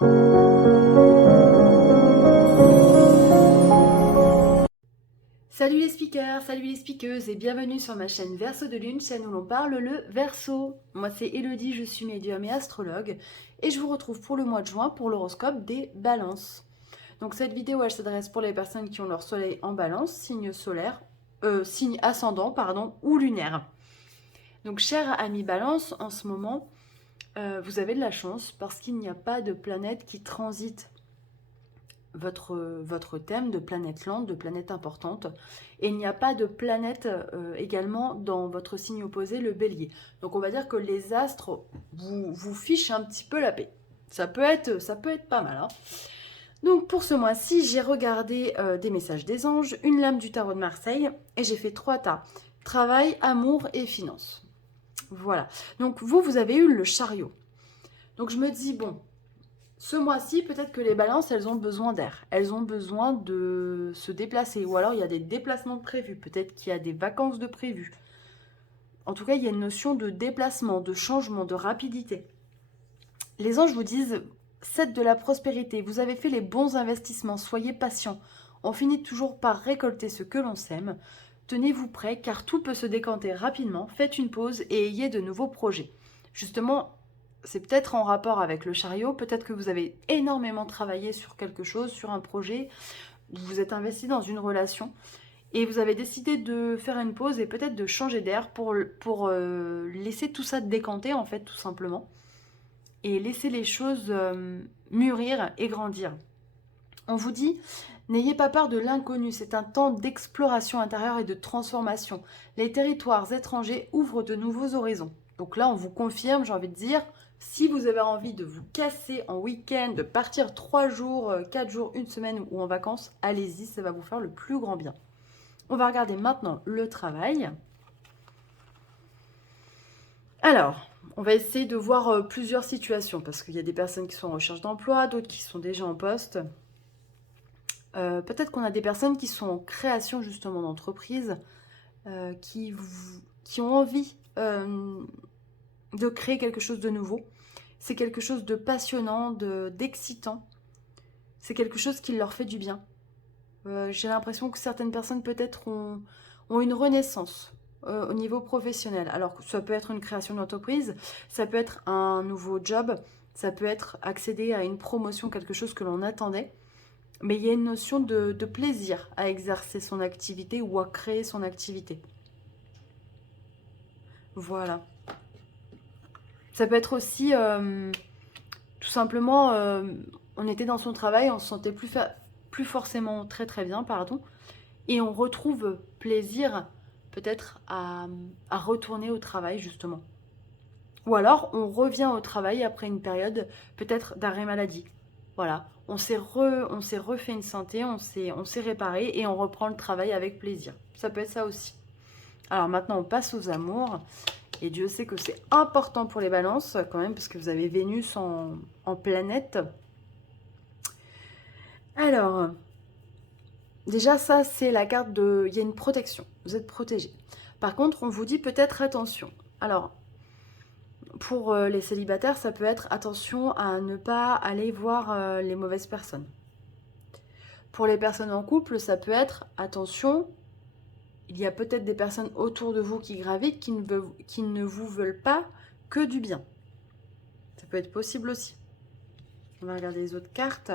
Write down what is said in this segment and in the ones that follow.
Salut les speakers, salut les speakeuses et bienvenue sur ma chaîne Verseau de Lune, chaîne où l'on parle le Verseau. Moi c'est Elodie, je suis médium et astrologue et je vous retrouve pour le mois de juin pour l'horoscope des balances. Donc cette vidéo elle s'adresse pour les personnes qui ont leur soleil en balance, signe solaire, signe ascendant pardon, ou lunaire. Donc chers amis balance, en ce moment vous avez de la chance parce qu'il n'y a pas de planète qui transite votre thème de planète lente, de planète importante. Et il n'y a pas de planète également dans votre signe opposé, le bélier. Donc on va dire que les astres vous fichent un petit peu la paix. Ça peut être pas mal. Hein. Donc pour ce mois-ci, j'ai regardé des messages des anges, une lame du tarot de Marseille, et j'ai fait 3 tas. Travail, amour et finances. Voilà. Donc vous avez eu le chariot. Donc je me dis, bon, ce mois-ci, peut-être que les balances, elles ont besoin d'air. Elles ont besoin de se déplacer. Ou alors, il y a des déplacements de prévus. Peut-être qu'il y a des vacances de prévues. En tout cas, il y a une notion de déplacement, de changement, de rapidité. Les anges vous disent, 7 de la prospérité. Vous avez fait les bons investissements. Soyez patient. On finit toujours par récolter ce que l'on sème. Tenez-vous prêts, car tout peut se décanter rapidement. Faites une pause et ayez de nouveaux projets. Justement, c'est peut-être en rapport avec le chariot, peut-être que vous avez énormément travaillé sur quelque chose, sur un projet, vous vous êtes investi dans une relation et vous avez décidé de faire une pause et peut-être de changer d'air pour laisser tout ça décanter en fait tout simplement et laisser les choses mûrir et grandir. On vous dit, n'ayez pas peur de l'inconnu, c'est un temps d'exploration intérieure et de transformation. Les territoires étrangers ouvrent de nouveaux horizons. Donc là, on vous confirme, j'ai envie de dire, si vous avez envie de vous casser en week-end, de partir 3 jours, 4 jours, une semaine ou en vacances, allez-y, ça va vous faire le plus grand bien. On va regarder maintenant le travail. Alors, on va essayer de voir plusieurs situations, parce qu'il y a des personnes qui sont en recherche d'emploi, d'autres qui sont déjà en poste. Peut-être qu'on a des personnes qui sont en création justement d'entreprise, qui ont envie de créer quelque chose de nouveau. C'est quelque chose de passionnant, d'excitant. C'est quelque chose qui leur fait du bien. J'ai l'impression que certaines personnes peut-être ont une renaissance au niveau professionnel. Alors ça peut être une création d'entreprise, ça peut être un nouveau job, ça peut être accéder à une promotion, quelque chose que l'on attendait. Mais il y a une notion de plaisir à exercer son activité ou à créer son activité. Voilà. Ça peut être aussi, tout simplement, on était dans son travail, on se sentait plus forcément très très bien, pardon, et on retrouve plaisir peut-être à retourner au travail, justement. Ou alors, on revient au travail après une période peut-être d'arrêt maladie. Voilà, on s'est refait une santé, on s'est réparé et on reprend le travail avec plaisir. Ça peut être ça aussi. Alors maintenant, on passe aux amours. Et Dieu sait que c'est important pour les balances quand même, parce que vous avez Vénus en planète. Alors, déjà ça, c'est la carte de... Il y a une protection, vous êtes protégé. Par contre, on vous dit peut-être attention. Alors, pour les célibataires, ça peut être attention à ne pas aller voir les mauvaises personnes. Pour les personnes en couple, ça peut être attention, il y a peut-être des personnes autour de vous qui gravitent qui ne vous veulent pas que du bien. Ça peut être possible aussi. On va regarder les autres cartes.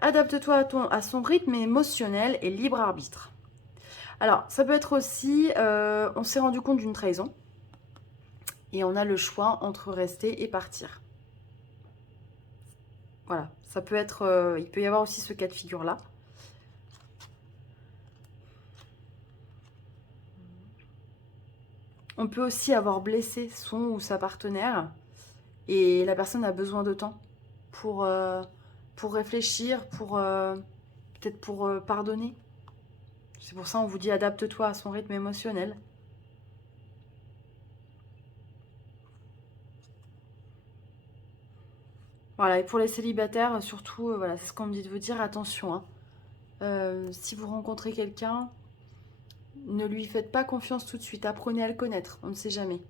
Adapte-toi à son rythme émotionnel et libre arbitre. Alors, ça peut être aussi, on s'est rendu compte d'une trahison et on a le choix entre rester et partir. Voilà, ça peut être, il peut y avoir aussi ce cas de figure-là. On peut aussi avoir blessé son ou sa partenaire et la personne a besoin de temps pour réfléchir, peut-être pour pardonner. C'est pour ça qu'on vous dit adapte-toi à son rythme émotionnel. Voilà, et pour les célibataires, surtout, voilà, c'est ce qu'on me dit de vous dire, attention. Hein. Si vous rencontrez quelqu'un, ne lui faites pas confiance tout de suite, apprenez à le connaître, on ne sait jamais.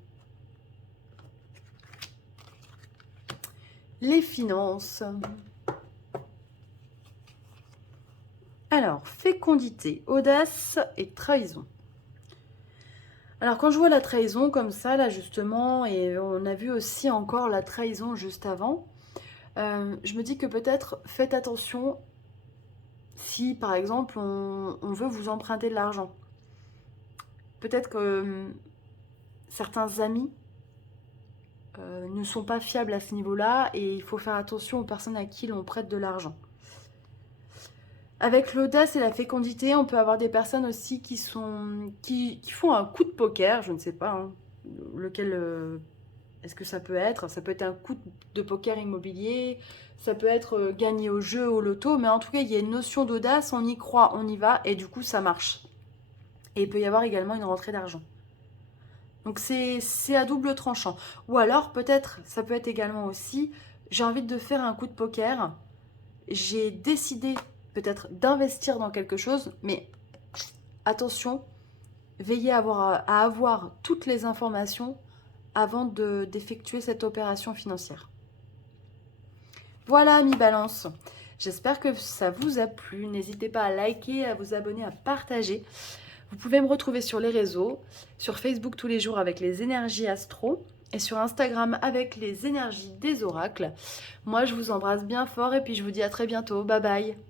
Les finances. Alors, fécondité, audace et trahison. Alors, quand je vois la trahison comme ça, là, justement, et on a vu aussi encore la trahison juste avant, je me dis que peut-être faites attention si, par exemple, on veut vous emprunter de l'argent. Peut-être que certains amis ne sont pas fiables à ce niveau-là et il faut faire attention aux personnes à qui l'on prête de l'argent. Avec l'audace et la fécondité, on peut avoir des personnes aussi qui font un coup de poker, je ne sais pas hein, lequel est-ce que ça peut être. Ça peut être un coup de poker immobilier, ça peut être gagné au jeu, au loto, mais en tout cas, il y a une notion d'audace, on y croit, on y va, et du coup, ça marche. Et il peut y avoir également une rentrée d'argent. Donc c'est à double tranchant. Ou alors, peut-être, ça peut être également aussi, j'ai envie de faire un coup de poker, j'ai décidé peut-être d'investir dans quelque chose, mais attention, veillez à avoir toutes les informations avant d'effectuer cette opération financière. Voilà, amis Balance. J'espère que ça vous a plu. N'hésitez pas à liker, à vous abonner, à partager. Vous pouvez me retrouver sur les réseaux, sur Facebook tous les jours avec les énergies astro et sur Instagram avec les énergies des oracles. Moi, je vous embrasse bien fort et puis je vous dis à très bientôt. Bye bye.